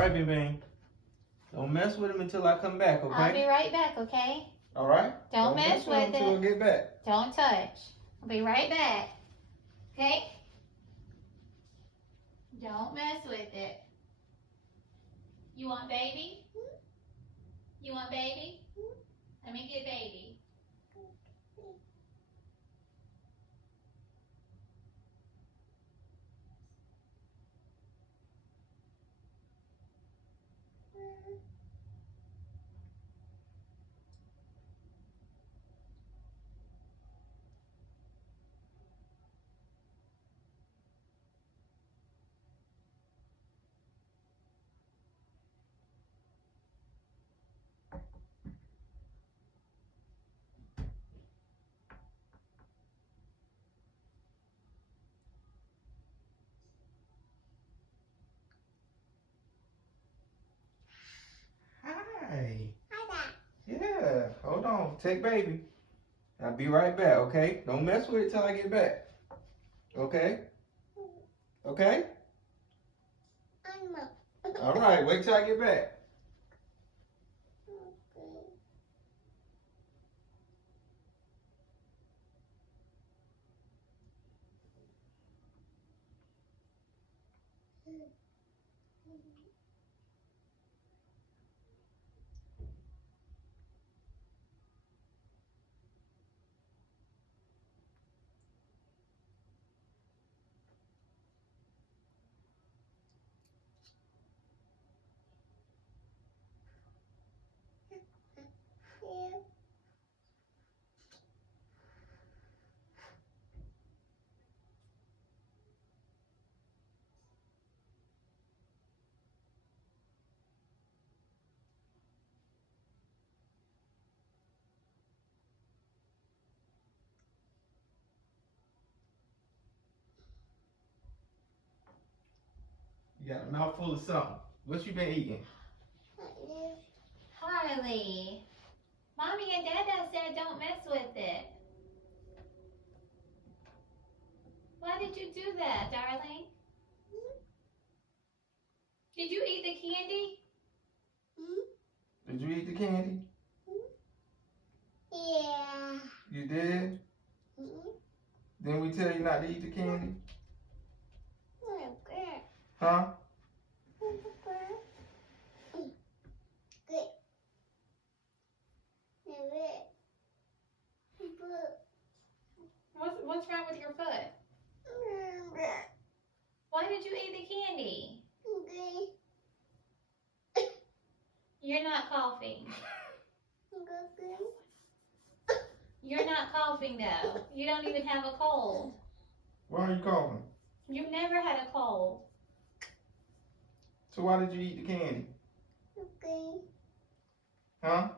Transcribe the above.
right, baby. Don't mess with him until I come back, okay? I'll be right back, okay? All right? Don't mess with him until I get back. Don't touch. I'll be right back. Okay? Don't mess with it. You want baby? You want baby? Let me get baby. Hi. Yeah, hold on. Take baby. I'll be right back, okay? Don't mess with it till I get back. Okay? Okay? All right, wait till I get back. You got a mouthful of something. What you been eating? Harley. Mommy and Dada said don't mess with it. Why did you do that, darling? Did you eat the candy? Did you eat the candy? Yeah. You did? Didn't we tell you not to eat the candy? Huh? What's wrong with your foot? Why did you eat the candy? You're not coughing. You're not coughing though. You don't even have a cold. Why are you coughing? You've never had a cold. So why did you eat the candy? Huh?